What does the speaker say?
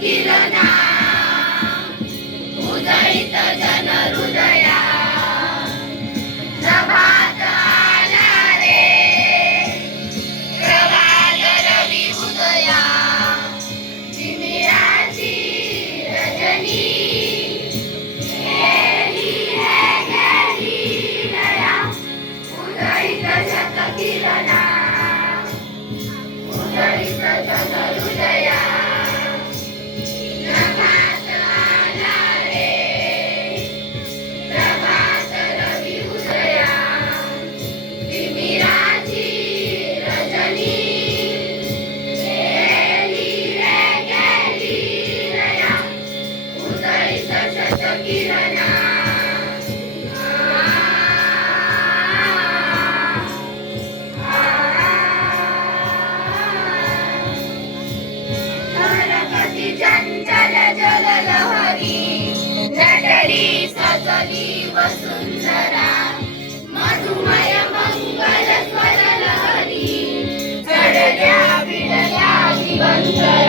किरणा उजळीत जन हृदया प्रभात आला रे प्रभात रवी उदया तिमिराची रजनी गेली है गेली लया उजळीत शत किरणा उजळीत जन हृदया प्रभात आला रे प्रभात रवी उदया तिमिराची रजनी गेली रे गेली लया उजळीत शत किरणा चंचल जल लहरी नटली सजली वसुंधरा मधुमय मंगल स्वर लहरी चढल्या विडल्या दिवंतर